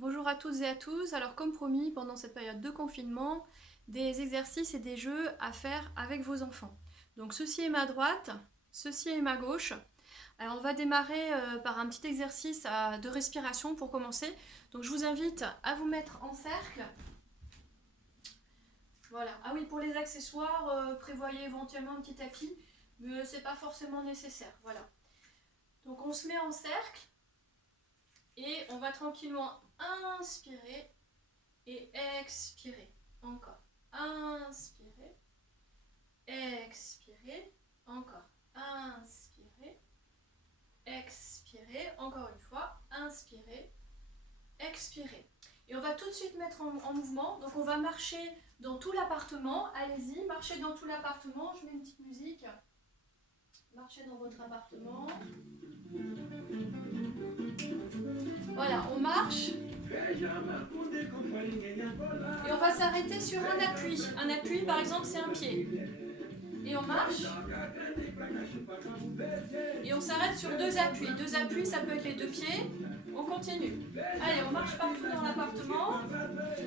Bonjour à toutes et à tous. Alors comme promis, pendant cette période de confinement, des exercices et des jeux à faire avec vos enfants. Donc ceci est ma droite, ceci est ma gauche. Alors on va démarrer par un petit exercice de respiration pour commencer. Donc je vous invite à vous mettre en cercle. Voilà. Ah oui, pour les accessoires, prévoyez éventuellement un petit tapis, mais c'est pas forcément nécessaire. Voilà. Donc on se met en cercle et on va tranquillement inspirer et expirer. Encore. Inspirer, expirer, encore. Inspirer, expirer, encore une fois. Inspirer, expirer. Et on va tout de suite mettre en mouvement. Donc on va marcher dans tout l'appartement. Allez-y, marchez dans tout l'appartement. Je mets une petite musique. Marchez dans votre appartement. Voilà, on marche. Et on va s'arrêter sur un appui. Un appui, par exemple, c'est un pied. Et on marche. Et on s'arrête sur deux appuis. Deux appuis, ça peut être les deux pieds. On continue. Allez, on marche partout dans l'appartement.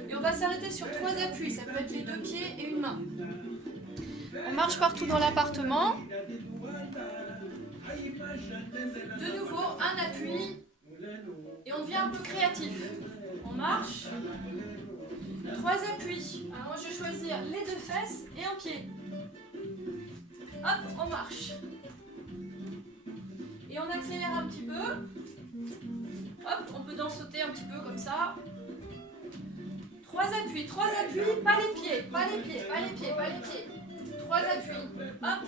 Et on va s'arrêter sur trois appuis. Ça peut être les deux pieds et une main. On marche partout dans l'appartement. De nouveau, un appui. Et on devient un peu créatif. On marche. Trois appuis. Alors moi je vais choisir les deux fesses et un pied. Hop, on marche. Et on accélère un petit peu. Hop, on peut sauter un petit peu comme ça. Trois appuis, pas les pieds, pas les pieds, pas les pieds, pas les pieds. Trois appuis. Hop.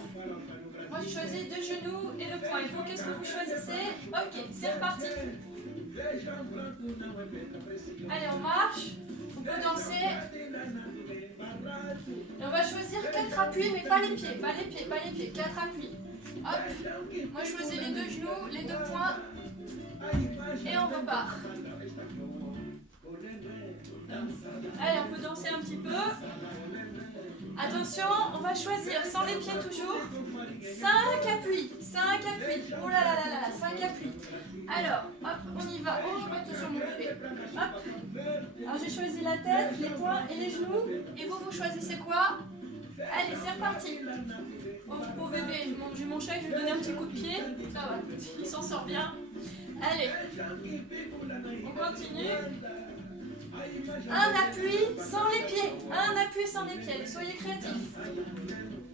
Moi je choisis deux genoux et le poing. Vous, qu'est-ce que vous choisissez? Ok, c'est reparti. Allez, on marche. On peut danser. Et on va choisir quatre appuis, mais pas les pieds, pas les pieds, pas les pieds. Quatre appuis. Hop. Moi je choisis les deux genoux, les deux poings. Et on repart. Allez, on peut danser un petit peu. Attention, on va choisir sans les pieds toujours. 5 appuis. 5 appuis. Oh là là là là, 5 appuis. Alors, hop, on y va. Oh, attention mon bébé. Hop. Alors j'ai choisi la tête, les poings et les genoux. Et vous, vous choisissez quoi? Allez, c'est reparti. Oh, pauvre bébé, j'ai mon chat, je vais lui donner un petit coup de pied. Ça va, il s'en sort bien. Allez, on continue. Un appui sans les pieds. Un appui sans les pieds. Allez, soyez créatifs.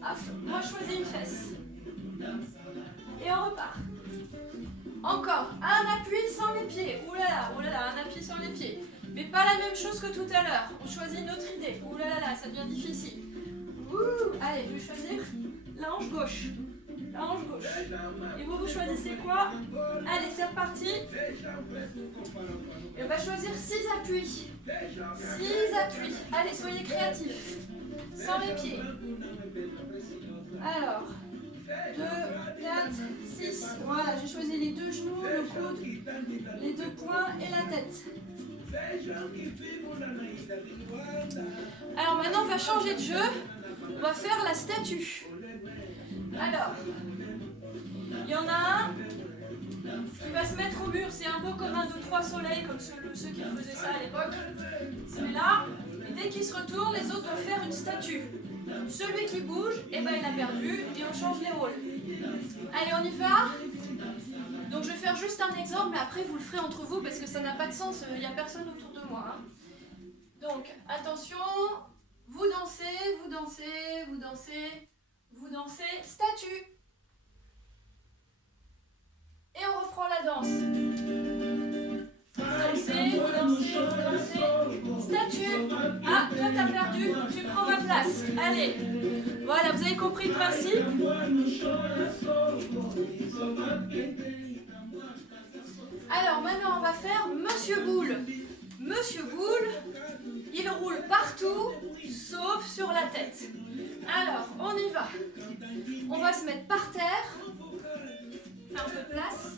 Hop, moi je choisis une fesse. Et on repart. Encore. Un appui sans les pieds. Ouh là là, un appui sans les pieds. Mais pas la même chose que tout à l'heure. On choisit une autre idée. Ouh là là, ça devient difficile. Ouh. Allez, je vais choisir la hanche gauche. La hanche gauche. Et vous, vous choisissez quoi? Allez, c'est reparti. Et on va choisir 6 appuis. 6 appuis. Allez, soyez créatifs. Sans les pieds. Alors, 2, 4, 6. Voilà, j'ai choisi les deux genoux, le coude, les deux poings et la tête. Alors maintenant, on va changer de jeu. On va faire la statue. Alors, il y en a un qui va se mettre au mur. C'est un peu comme un 2-3 soleils, comme ceux qui faisaient ça à l'époque. C'est là. Et dès qu'il se retourne, les autres doivent faire une statue. Celui qui bouge, eh ben, il a perdu et on change les rôles. Allez, on y va. Donc je vais faire juste un exemple, mais après vous le ferez entre vous parce que ça n'a pas de sens, il n'y a personne autour de moi. Hein. Donc, attention, vous dansez, vous dansez, vous dansez, vous dansez, statue. Et on reprend la danse. Vous dansez, vous dansez, vous dansez, statue. Ah, toi t'as perdu, tu prends ma place. Allez, voilà, vous avez compris le principe. Alors maintenant on va faire Monsieur Boule. Monsieur Boule, il roule partout, sauf sur la tête. Alors, on y va. On va se mettre par terre. Un peu de place.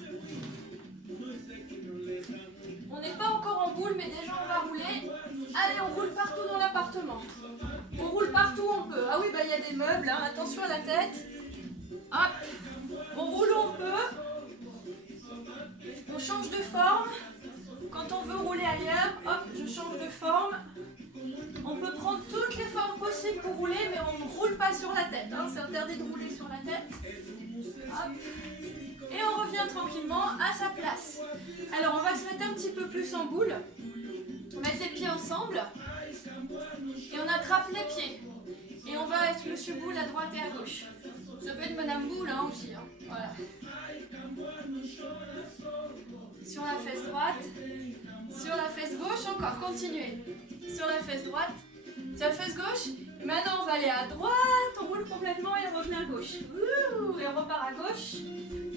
On n'est pas encore en boule, mais déjà on va rouler. Allez, on roule partout dans l'appartement. On roule partout où on peut. Ah oui, bah il y a des meubles, hein. Attention à la tête. Hop. On roule où on peut. On change de forme. Quand on veut rouler ailleurs, hop. change de forme. On peut prendre toutes les formes possibles pour rouler, mais on ne roule pas sur la tête. Hein. C'est interdit de rouler sur la tête. Hop. Et on revient tranquillement à sa place. Alors on va se mettre un petit peu plus en boule. On met les pieds ensemble. Et on attrape les pieds. Et on va être Monsieur Boule à droite et à gauche. Ça peut être Madame Boule hein, aussi. Hein. Voilà. Sur la fesse droite. Sur la fesse gauche, encore, continuez. Sur la fesse droite. Sur la fesse gauche. Et maintenant on va aller à droite. On roule complètement et on revient à gauche. Ouh, et on repart à gauche.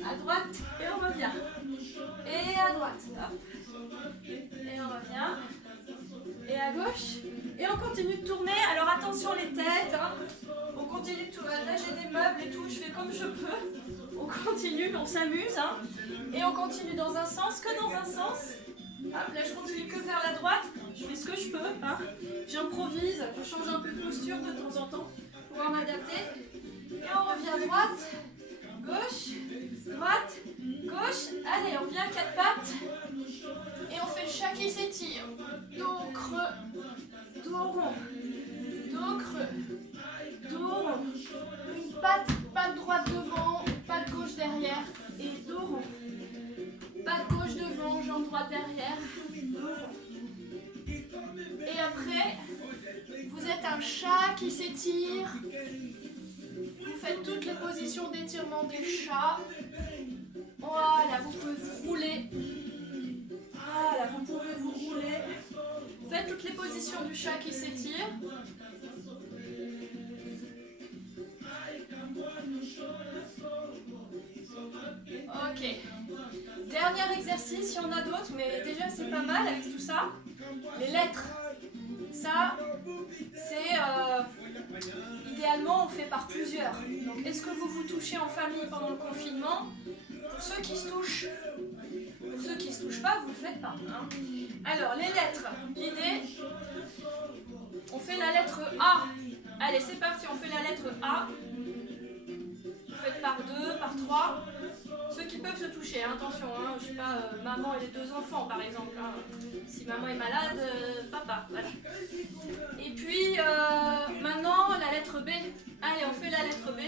À droite et on revient. Et à droite. Hop. Et on revient. Et à gauche. Et on continue de tourner. Alors attention les têtes. Hein. On continue de tourner. Là j'ai des meubles et tout. Je fais comme je peux. On continue, on s'amuse. Hein. Et on continue dans un sens que dans un sens. Hop, là je continue que vers la droite. Je fais ce que je peux. Hein. J'improvise. Je change un peu de posture de temps en temps pour pouvoir m'adapter. Et on revient à droite. Gauche. Droite. Gauche. Allez, on vient à quatre pattes. Et on fait le chat qui s'étire. Dos creux. Dos rond. Dos creux. Dos rond. Une patte droite devant, patte gauche derrière et dos rond. Patte gauche devant, jambe droite derrière, dos rond. Et après, vous êtes un chat qui s'étire. Vous faites toutes les positions d'étirement des chats. Voilà, vous pouvez vous rouler. Voilà, vous pouvez vous rouler. Faites toutes les positions du chat qui s'étire. Ok. Dernier exercice, il y en a d'autres, mais déjà c'est pas mal avec tout ça. Les lettres. Ça, c'est... idéalement, on fait par plusieurs. Donc, est-ce que vous vous touchez en famille pendant le confinement? Pour ceux qui se touchent. Pour ceux qui ne se touchent pas, vous ne le faites pas. Hein. Alors, les lettres. L'idée, on fait la lettre A. Allez, c'est parti, on fait la lettre A. Vous faites par 2, par 3. Ceux qui peuvent se toucher, hein, attention, hein, je sais pas, maman et les 2 enfants par exemple. Hein. Si maman est malade, papa, voilà. Et puis, maintenant, la lettre B. Allez, on fait la lettre B.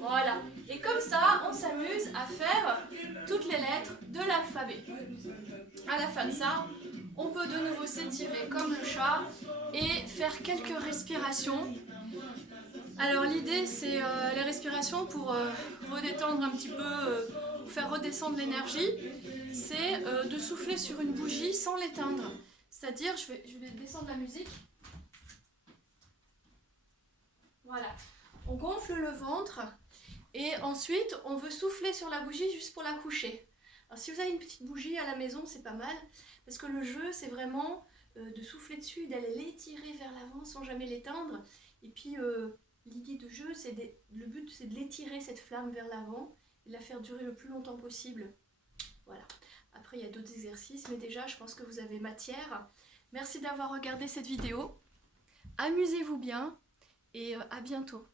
Voilà. Et comme ça, on s'amuse à faire toutes les lettres de l'alphabet. À la fin de ça, on peut de nouveau s'étirer comme le chat et faire quelques respirations. Alors l'idée, c'est les respirations pour redétendre un petit peu, pour faire redescendre l'énergie. C'est de souffler sur une bougie sans l'éteindre. C'est-à-dire, je vais descendre la musique. Voilà. On gonfle le ventre. Et ensuite, on veut souffler sur la bougie juste pour la coucher. Alors si vous avez une petite bougie à la maison, c'est pas mal. Parce que le jeu, c'est vraiment de souffler dessus, d'aller l'étirer vers l'avant sans jamais l'éteindre. Et puis, l'idée de jeu, le but, c'est de l'étirer, cette flamme, vers l'avant. Et de la faire durer le plus longtemps possible. Voilà. Après, il y a d'autres exercices. Mais déjà, je pense que vous avez matière. Merci d'avoir regardé cette vidéo. Amusez-vous bien. Et à bientôt.